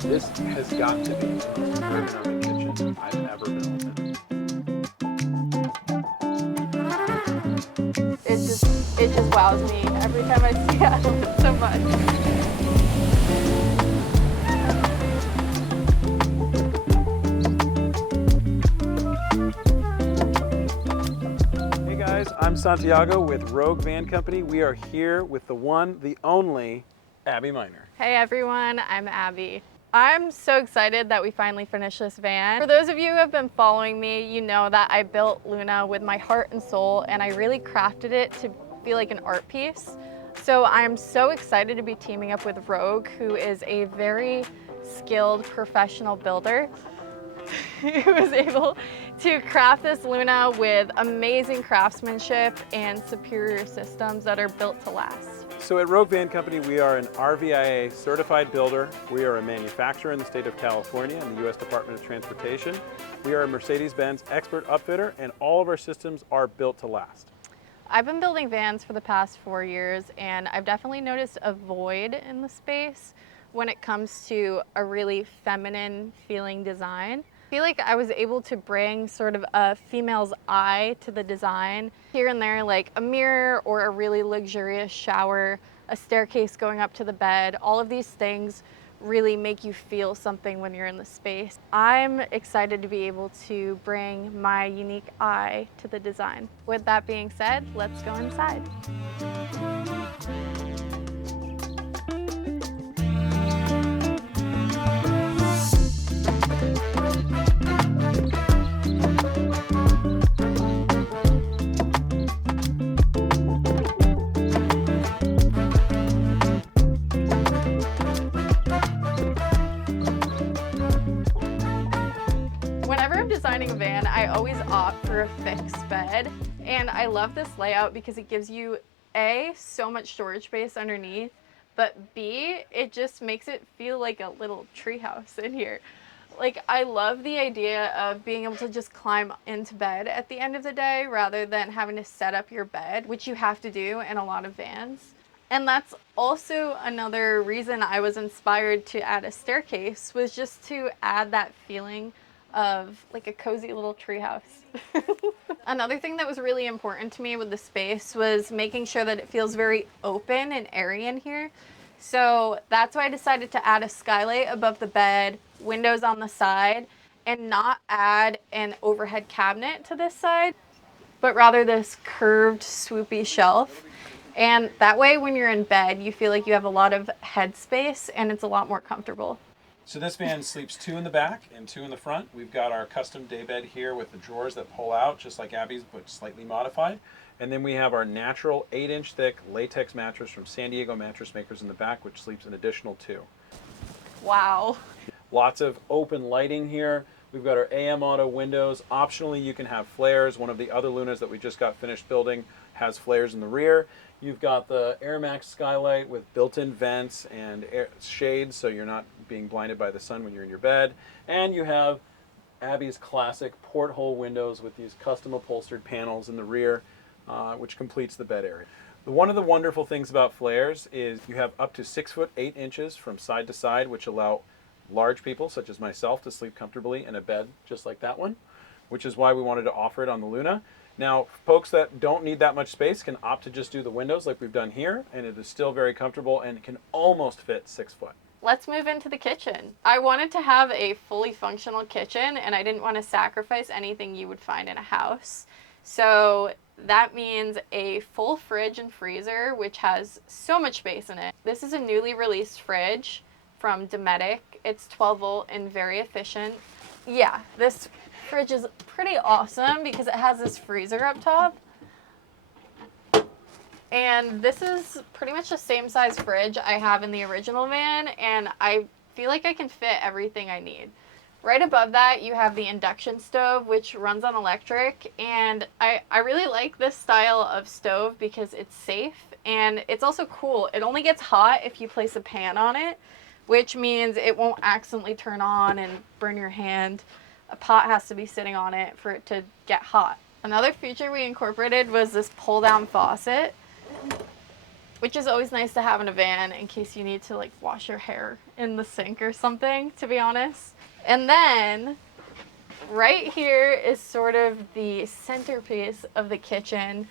This has got to be the most ergonomic kitchen I've ever built. It just wows me every time I see it. I love it so much. Hey guys, I'm Santiago with Rogue Van Company. We are here with the one, the only, Abbe Minor. Hey everyone, I'm Abby. I'm so excited that we finally finished this van. For those of you who have been following me, you know that I built Luna with my heart and soul, and I really crafted it to feel like an art piece. So I'm so excited to be teaming up with Rogue, who is a very skilled professional builder who was able to craft this Luna with amazing craftsmanship and superior systems that are built to last. So at Rogue Van Company, we are an RVIA certified builder. We are a manufacturer in the state of California and the U.S. Department of Transportation. We are a Mercedes-Benz expert upfitter, and all of our systems are built to last. I've been building vans for the past 4 years, and I've definitely noticed a void in the space when it comes to a really feminine feeling design. I feel like I was able to bring sort of a female's eye to the design. Here and there, like a mirror or a really luxurious shower, a staircase going up to the bed, all of these things really make you feel something when you're in the space. I'm excited to be able to bring my unique eye to the design. With that being said, let's go inside. Whenever I'm designing a van, I always opt for a fixed bed, and I love this layout because it gives you A, so much storage space underneath, but B, it just makes it feel like a little treehouse in here. Like, I love the idea of being able to just climb into bed at the end of the day rather than having to set up your bed, which you have to do in a lot of vans. And that's also another reason I was inspired to add a staircase, was just to add that feeling of like a cozy little treehouse. Another thing that was really important to me with the space was making sure that it feels very open and airy in here. So that's why I decided to add a skylight above the bed, windows on the side, and not add an overhead cabinet to this side, but rather this curved, swoopy shelf. And that way, when you're in bed, you feel like you have a lot of headspace and it's a lot more comfortable. So this van sleeps 2 in the back and 2 in the front. We've got our custom daybed here with the drawers that pull out, just like Abby's, but slightly modified. And then we have our natural 8-inch thick latex mattress from San Diego Mattress Makers in the back, which sleeps an additional 2. Wow. Lots of open lighting here. We've got our AM auto windows. Optionally, you can have flares. One of the other Lunas that we just got finished building has flares in the rear. You've got the Air Max skylight with built-in vents and shades, so you're not being blinded by the sun when you're in your bed. And you have Abby's classic porthole windows with these custom upholstered panels in the rear, which completes the bed area. One of the wonderful things about flares is you have up to 6 foot 8 inches from side to side, which allow large people, such as myself, to sleep comfortably in a bed just like that one, which is why we wanted to offer it on the Luna. Now, folks that don't need that much space can opt to just do the windows like we've done here, and it is still very comfortable and it can almost fit 6 foot. Let's move into the kitchen. I wanted to have a fully functional kitchen, and I didn't want to sacrifice anything you would find in a house. So that means a full fridge and freezer, which has so much space in it. This is a newly released fridge from Dometic. It's 12 volt and very efficient. Yeah, this fridge is pretty awesome because it has this freezer up top. And this is pretty much the same size fridge I have in the original van, and I feel like I can fit everything I need. Right above that, you have the induction stove, which runs on electric, and I really like this style of stove because it's safe, and it's also cool. It only gets hot if you place a pan on it, which means it won't accidentally turn on and burn your hand a pot has to be sitting on it for it to get hot. Another feature we incorporated was this pull down faucet, which is always nice to have in a van in case you need to like wash your hair in the sink or something, to be honest. And then right here is sort of the centerpiece of the kitchen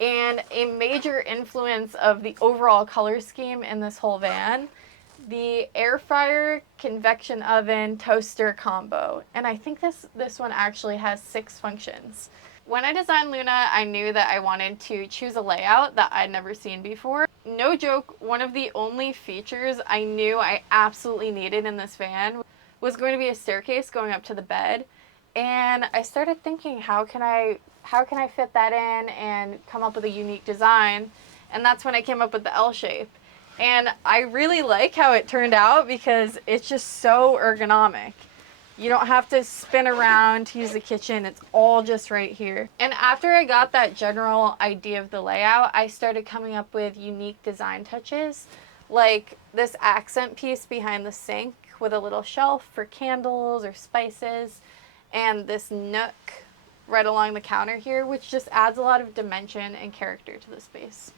and a major influence of the overall color scheme in this whole van, the air fryer, convection oven, toaster combo. And I think this one actually has 6 functions. When I designed Luna, I knew that I wanted to choose a layout that I'd never seen before. No joke, one of the only features I knew I absolutely needed in this van was going to be a staircase going up to the bed. And I started thinking, how can I fit that in and come up with a unique design? And that's when I came up with the L shape. And I really like how it turned out because it's just so ergonomic. You don't have to spin around to use the kitchen. It's all just right here. And after I got that general idea of the layout, I started coming up with unique design touches, like this accent piece behind the sink with a little shelf for candles or spices, and this nook right along the counter here, which just adds a lot of dimension and character to the space.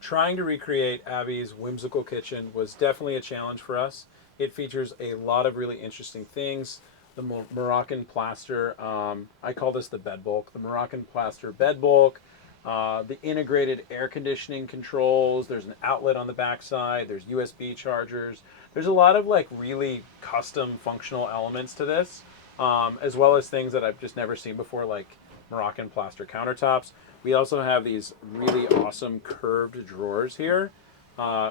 Trying to recreate Abby's whimsical kitchen was definitely a challenge for us. It features a lot of really interesting things. The Moroccan plaster, I call this the bed bulk, the Moroccan plaster bed bulk, the integrated air conditioning controls, there's an outlet on the backside, there's USB chargers. There's a lot of like really custom functional elements to this, as well as things that I've just never seen before, like Moroccan plaster countertops. We also have these really awesome curved drawers here,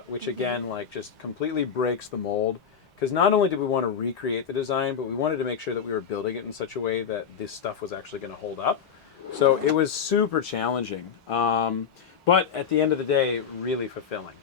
which again, like just completely breaks the mold. Because not only did we want to recreate the design, but we wanted to make sure that we were building it in such a way that this stuff was actually going to hold up. So it was super challenging, but at the end of the day, really fulfilling.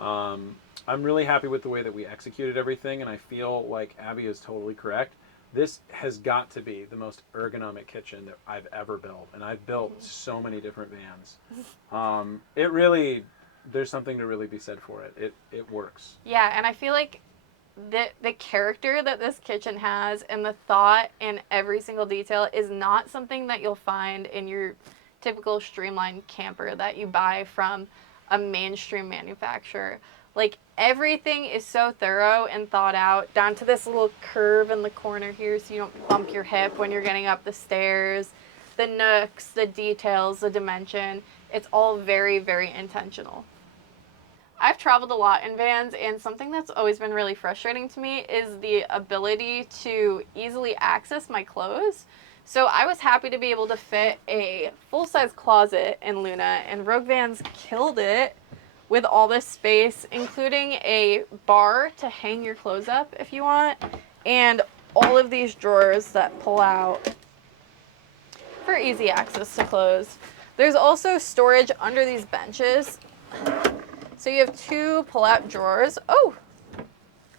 I'm really happy with the way that we executed everything, and I feel like Abby is totally correct. This has got to be the most ergonomic kitchen that I've ever built, and I've built so many different vans. It really, there's something to really be said for it. It works. Yeah, and I feel like the character that this kitchen has and the thought in every single detail is not something that you'll find in your typical streamlined camper that you buy from a mainstream manufacturer. Like, everything is so thorough and thought out, down to this little curve in the corner here so you don't bump your hip when you're getting up the stairs, the nooks, the details, the dimension. It's all very, very intentional. I've traveled a lot in vans, and something that's always been really frustrating to me is the ability to easily access my clothes. So I was happy to be able to fit a full-size closet in Luna, and Rogue Vans killed it with all this space, including a bar to hang your clothes up if you want, and all of these drawers that pull out for easy access to clothes. There's also storage under these benches. So you have 2 pull-out drawers. Oh,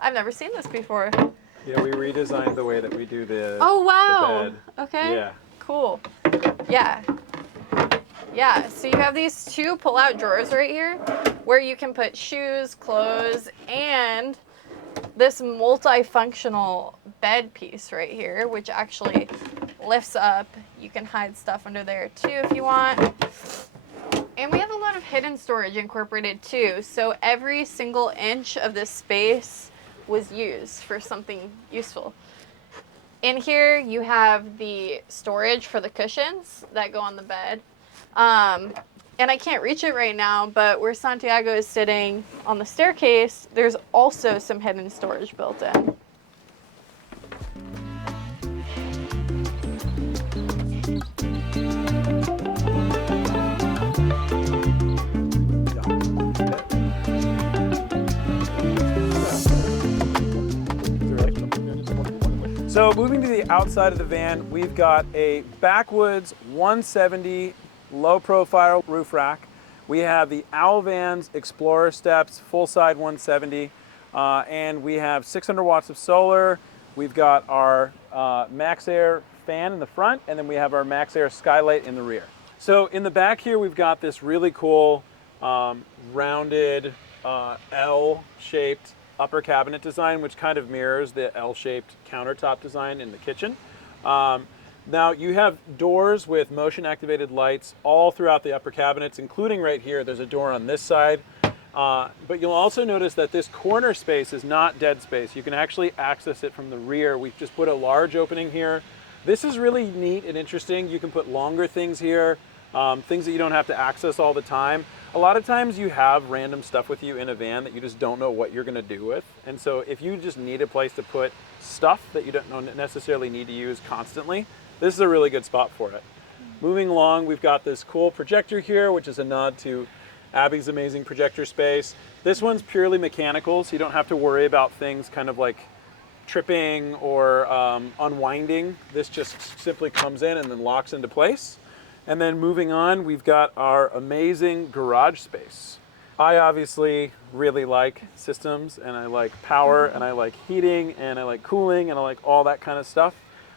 I've never seen this before. Yeah, we redesigned the way that we do the, oh, wow. the bed. Okay. Yeah. Cool. Yeah. Yeah, so you have these 2 pull-out drawers right here where you can put shoes, clothes, and this multifunctional bed piece right here, which actually lifts up. You can hide stuff under there too if you want. And we have a lot of hidden storage incorporated too. So every single inch of this space was used for something useful. In here you have the storage for the cushions that go on the bed. And I can't reach it right now, but where Santiago is sitting on the staircase, there's also some hidden storage built in. So moving to the outside of the van, we've got a backwoods 170 low profile roof rack. We have the Vans Explorer steps, full side 170, and we have 600 watts of solar. We've got our Max Air fan in the front, and then we have our Max Air skylight in the rear. So in the back here, we've got this really cool rounded L-shaped upper cabinet design, which kind of mirrors the L-shaped countertop design in the kitchen. Now you have doors with motion activated lights all throughout the upper cabinets, including right here. There's a door on this side. But you'll also notice that this corner space is not dead space. You can actually access it from the rear. We've just put a large opening here. This is really neat and interesting. You can put longer things here, things that you don't have to access all the time. A lot of times you have random stuff with you in a van that you just don't know what you're gonna do with. And so if you just need a place to put stuff that you don't necessarily need to use constantly, this is a really good spot for it. Moving along, we've got this cool projector here, which is a nod to Abby's amazing projector space. This one's purely mechanical, so you don't have to worry about things kind of like tripping or unwinding. This just simply comes in and then locks into place. And then moving on, we've got our amazing garage space. I obviously really like systems, and I like power, and I like heating, and I like cooling, and I like all that kind of stuff.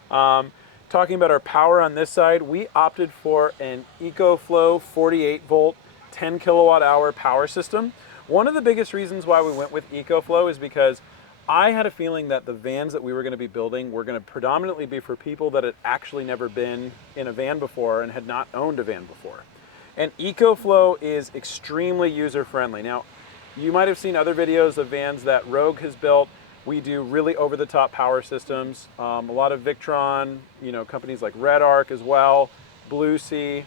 Talking about our power on this side, we opted for an EcoFlow 48 volt, 10 kilowatt hour power system. One of the biggest reasons why we went with EcoFlow is because I had a feeling that the vans that we were going to be building were going to predominantly be for people that had actually never been in a van before and had not owned a van before. And EcoFlow is extremely user-friendly. Now, you might have seen other videos of vans that Rogue has built. We do really over-the-top power systems. A lot of Victron, companies like Red Arc as well, Blue Sea.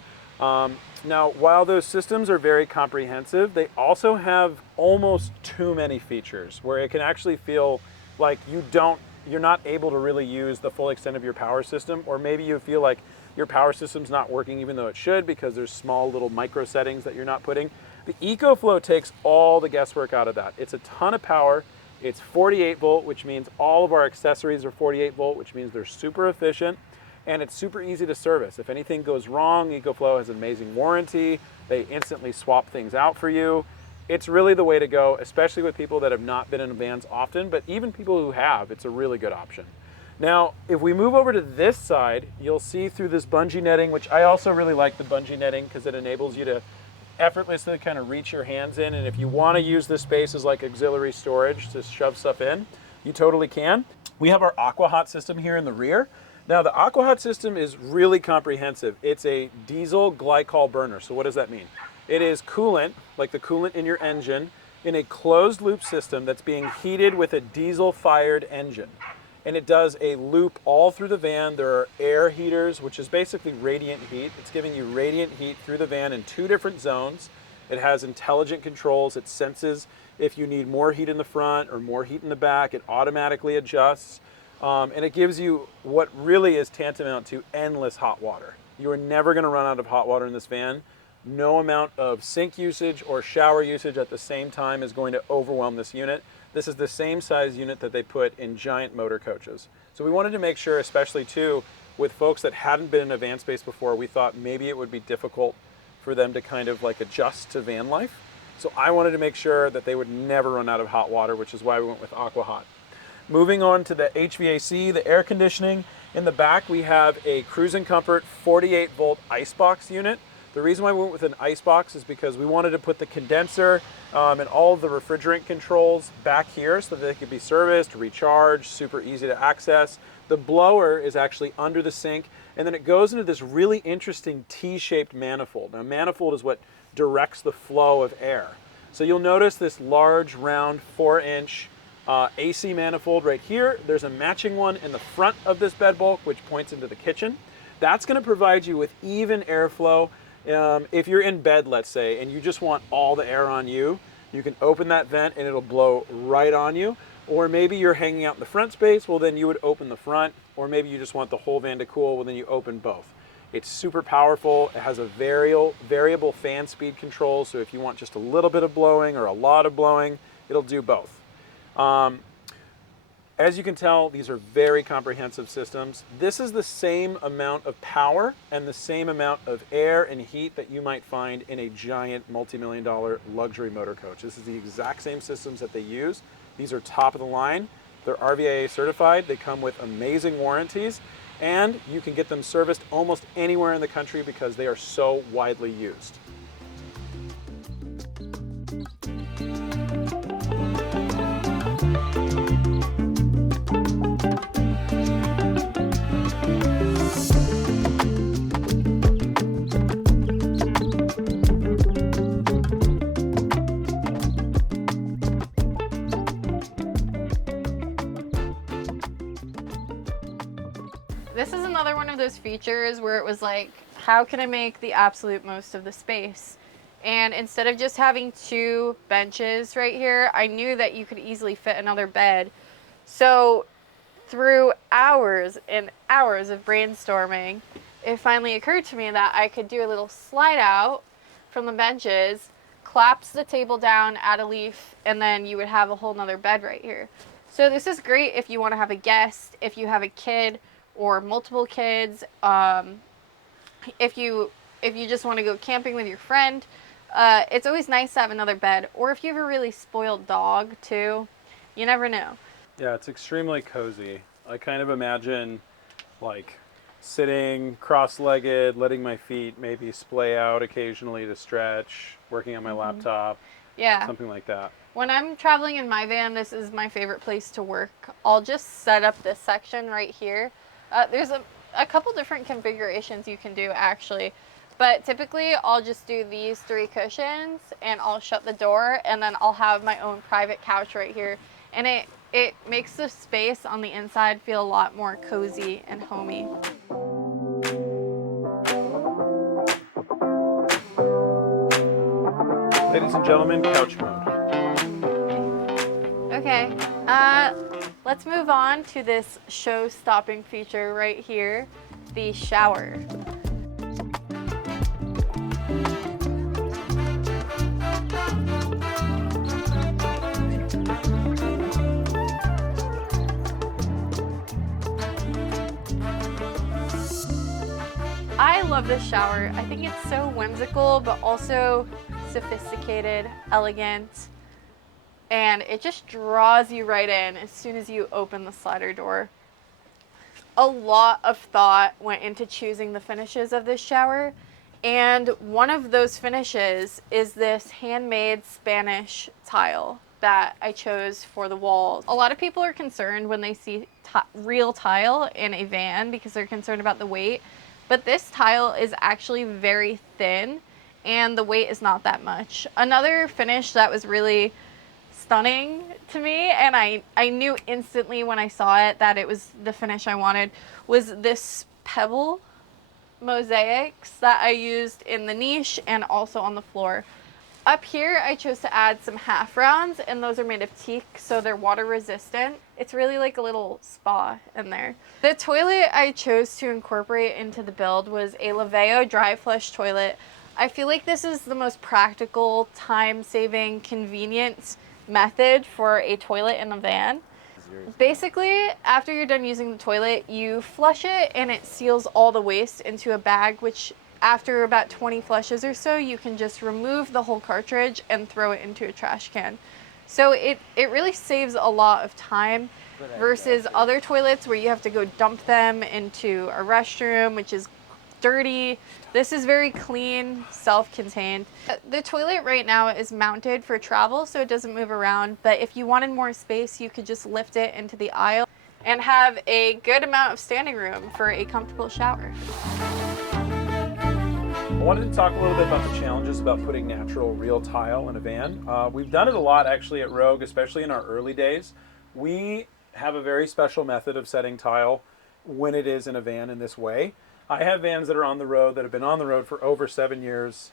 Now, while those systems are very comprehensive, they also have almost too many features where it can actually feel like you're not able to really use the full extent of your power system, or maybe you feel like your power system's not working even though it should because there's small little micro settings that you're not putting. The EcoFlow takes all the guesswork out of that. It's a ton of power. It's 48 volt, which means all of our accessories are 48 volt, which means they're super efficient. And it's super easy to service. If anything goes wrong, EcoFlow has an amazing warranty. They instantly swap things out for you. It's really the way to go, especially with people that have not been in vans often, but even people who have, it's a really good option. Now, if we move over to this side, you'll see through this bungee netting, which I also really like the bungee netting because it enables you to effortlessly kind of reach your hands in. And if you want to use this space as like auxiliary storage to shove stuff in, you totally can. We have our AquaHot system here in the rear. Now, the AquaHot system is really comprehensive. It's a diesel glycol burner. So what does that mean? It is coolant, like the coolant in your engine, in a closed loop system that's being heated with a diesel-fired engine. And it does a loop all through the van. There are air heaters, which is basically radiant heat. It's giving you radiant heat through the van in 2 different zones. It has intelligent controls. It senses if you need more heat in the front or more heat in the back. It automatically adjusts. And it gives you what really is tantamount to endless hot water. You are never going to run out of hot water in this van. No amount of sink usage or shower usage at the same time is going to overwhelm this unit. This is the same size unit that they put in giant motor coaches. So we wanted to make sure, especially too, with folks that hadn't been in a van space before, we thought maybe it would be difficult for them to kind of like adjust to van life. So I wanted to make sure that they would never run out of hot water, which is why we went with AquaHot. Moving on to the HVAC, the air conditioning. In the back, we have a Cruise and Comfort 48 volt icebox unit. The reason why we went with an icebox is because we wanted to put the condenser and all of the refrigerant controls back here so that they could be serviced, recharged, super easy to access. The blower is actually under the sink, and then it goes into this really interesting T-shaped manifold. Now, manifold is what directs the flow of air. So you'll notice this large, round, 4-inch AC manifold right here. There's a matching one in the front of this bed bulk, which points into the kitchen. That's going to provide you with even airflow. If you're in bed, let's say, and you just want all the air on you, you can open that vent and it'll blow right on you. Or maybe you're hanging out in the front space, well then you would open the front. Or maybe you just want the whole van to cool, well then you open both. It's super powerful. It has a variable fan speed control, so if you want just a little bit of blowing or a lot of blowing, it'll do both. As you can tell, these are very comprehensive systems. This is the same amount of power and the same amount of air and heat that you might find in a giant multi-million-dollar luxury motor coach. This is the exact same systems that they use. These are top of the line. They're RVIA certified. They come with amazing warranties, and you can get them serviced almost anywhere in the country because they are so widely used. This is another one of those features where it was like, how can I make the absolute most of the space? And instead of just having 2 benches right here, I knew that you could easily fit another bed. So through hours and hours of brainstorming, it finally occurred to me that I could do a little slide out from the benches, collapse the table down, add a leaf, and then you would have a whole nother bed right here. So this is great if you want to have a guest, if you have a kid or multiple kids, if you just want to go camping with your friend. It's always nice to have another bed, or if you have a really spoiled dog too. You never know. Yeah, it's extremely cozy. I kind of imagine like sitting cross-legged, letting my feet maybe splay out occasionally to stretch, working on my laptop, Yeah. something like that. When I'm traveling in my van, this is my favorite place to work. I'll just set up this section right here. There's a couple different configurations you can do actually, but typically I'll just do these 3 cushions and I'll shut the door, and then I'll have my own private couch right here, and it makes the space on the inside feel a lot more cozy and homey. Ladies and gentlemen, couch mode. Okay, let's move on to this show-stopping feature right here, the shower. I love this shower. I think it's so whimsical, but also sophisticated, elegant, and it just draws you right in as soon as you open the slider door. A lot of thought went into choosing the finishes of this shower, and one of those finishes is this handmade Spanish tile that I chose for the walls. A lot of people are concerned when they see real tile in a van because they're concerned about the weight, but this tile is actually very thin and the weight is not that much. Another finish that was really stunning to me, and I knew instantly when I saw it that it was the finish I wanted, was this pebble mosaics that I used in the niche and also on the floor. Up here I chose to add some half rounds, and those are made of teak, so they're water resistant. It's really like a little spa in there. The toilet I chose to incorporate into the build was a Laveo dry flush toilet. I feel like this is the most practical, time-saving, convenient method for a toilet in a van. Basically, after you're done using the toilet, you flush it and it seals all the waste into a bag, which after about 20 flushes or so, you can just remove the whole cartridge and throw it into a trash can. So it really saves a lot of time versus other toilets where you have to go dump them into a restroom, which is dirty. This is very clean, self-contained. The toilet right now is mounted for travel, so it doesn't move around, but if you wanted more space, you could just lift it into the aisle and have a good amount of standing room for a comfortable shower. I wanted to talk a little bit about the challenges about putting natural real tile in a van. We've done it a lot actually at Rogue, especially in our early days. We have a very special method of setting tile when it is in a van in this way. I have vans that are on the road that have been on the road for over 7 years.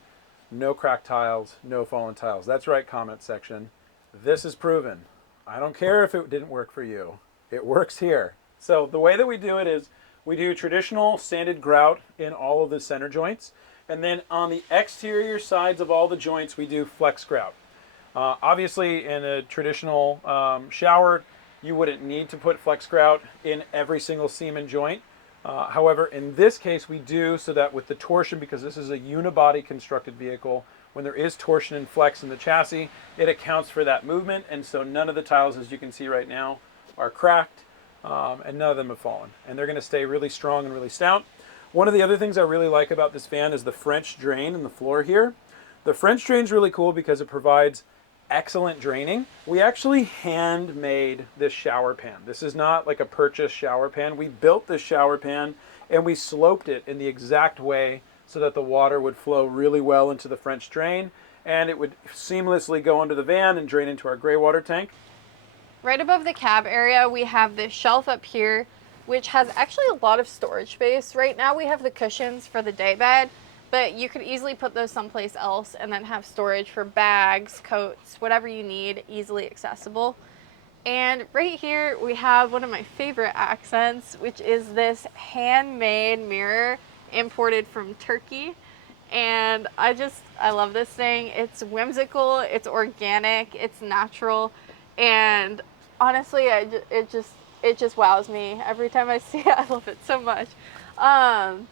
No cracked tiles, no fallen tiles. That's right, comment section. This is proven. I don't care if it didn't work for you. It works here. So the way that we do it is we do traditional sanded grout in all of the center joints. And then on the exterior sides of all the joints, we do flex grout. Obviously, in a traditional shower, you wouldn't need to put flex grout in every single seam and joint. However, in this case, we do, so that with the torsion, because this is a unibody constructed vehicle, when there is torsion and flex in the chassis, it accounts for that movement. And so none of the tiles, as you can see right now, are cracked, and none of them have fallen. And they're going to stay really strong and really stout. One of the other things I really like about this van is the French drain in the floor here. The French drain is really cool because it provides excellent draining. We actually handmade this shower pan. This is not like a purchased shower pan. We built this shower pan and we sloped it in the exact way so that the water would flow really well into the French drain and it would seamlessly go under the van and drain into our gray water tank. Right above the cab area, we have this shelf up here which has actually a lot of storage space. Right now we have the cushions for the day bed, but you could easily put those someplace else and then have storage for bags, coats, whatever you need, easily accessible. And right here we have one of my favorite accents, which is this handmade mirror imported from Turkey. And I love this thing. It's whimsical, it's organic, it's natural, and honestly, it just wows me every time I see it. I love it so much. Um,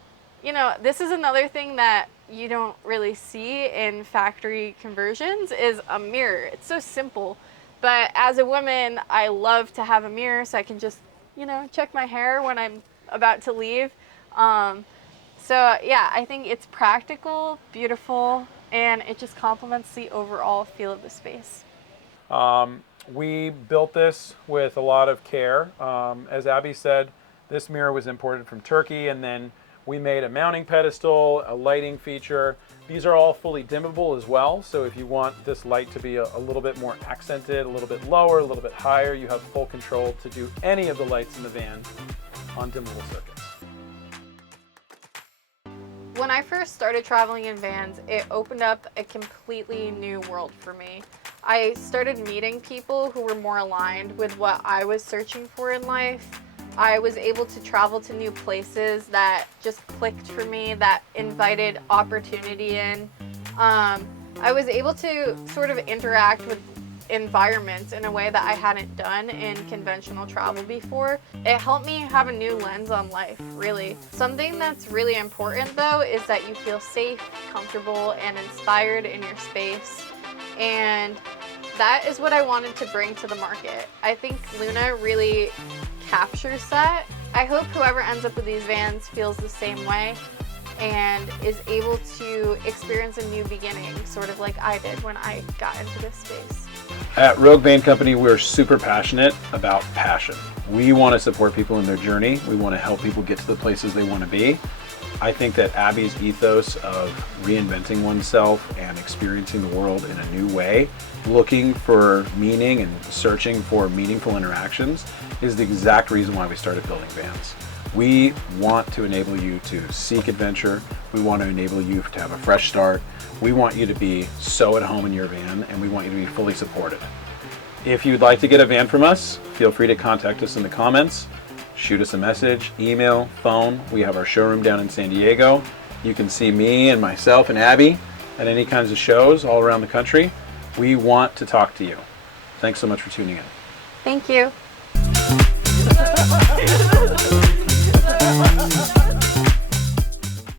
this is another thing that you don't really see in factory conversions is a mirror. It's so simple, but as a woman, I love to have a mirror so I can just, check my hair when I'm about to leave. Um, so yeah, I think it's practical, beautiful, and it just complements the overall feel of the space. We built this with a lot of care. As Abby said, this mirror was imported from Turkey, and then we made a mounting pedestal, a lighting feature. These are all fully dimmable as well, so if you want this light to be a little bit more accented, a little bit lower, a little bit higher, you have full control to do any of the lights in the van on dimmable circuits. When I first started traveling in vans, it opened up a completely new world for me. I started meeting people who were more aligned with what I was searching for in life. I was able to travel to new places that just clicked for me, that invited opportunity in. I was able to sort of interact with environments in a way that I hadn't done in conventional travel before. It helped me have a new lens on life, really. Something that's really important though is that you feel safe, comfortable, and inspired in your space. And that is what I wanted to bring to the market. I think Luna really captures that. I hope whoever ends up with these vans feels the same way and is able to experience a new beginning, sort of like I did when I got into this space. At Rogue Van Company, we're super passionate about passion. We want to support people in their journey. We want to help people get to the places they want to be. I think that Abby's ethos of reinventing oneself and experiencing the world in a new way, looking for meaning and searching for meaningful interactions, is the exact reason why we started building vans. We want to enable you to seek adventure. We want to enable you to have a fresh start. We want you to be so at home in your van, and we want you to be fully supported. If you'd like to get a van from us, feel free to contact us in the comments. Shoot us a message, email, phone. We have our showroom down in San Diego. You can see me and myself and Abby at any kinds of shows all around the country. We want to talk to you. Thanks so much for tuning in. Thank you.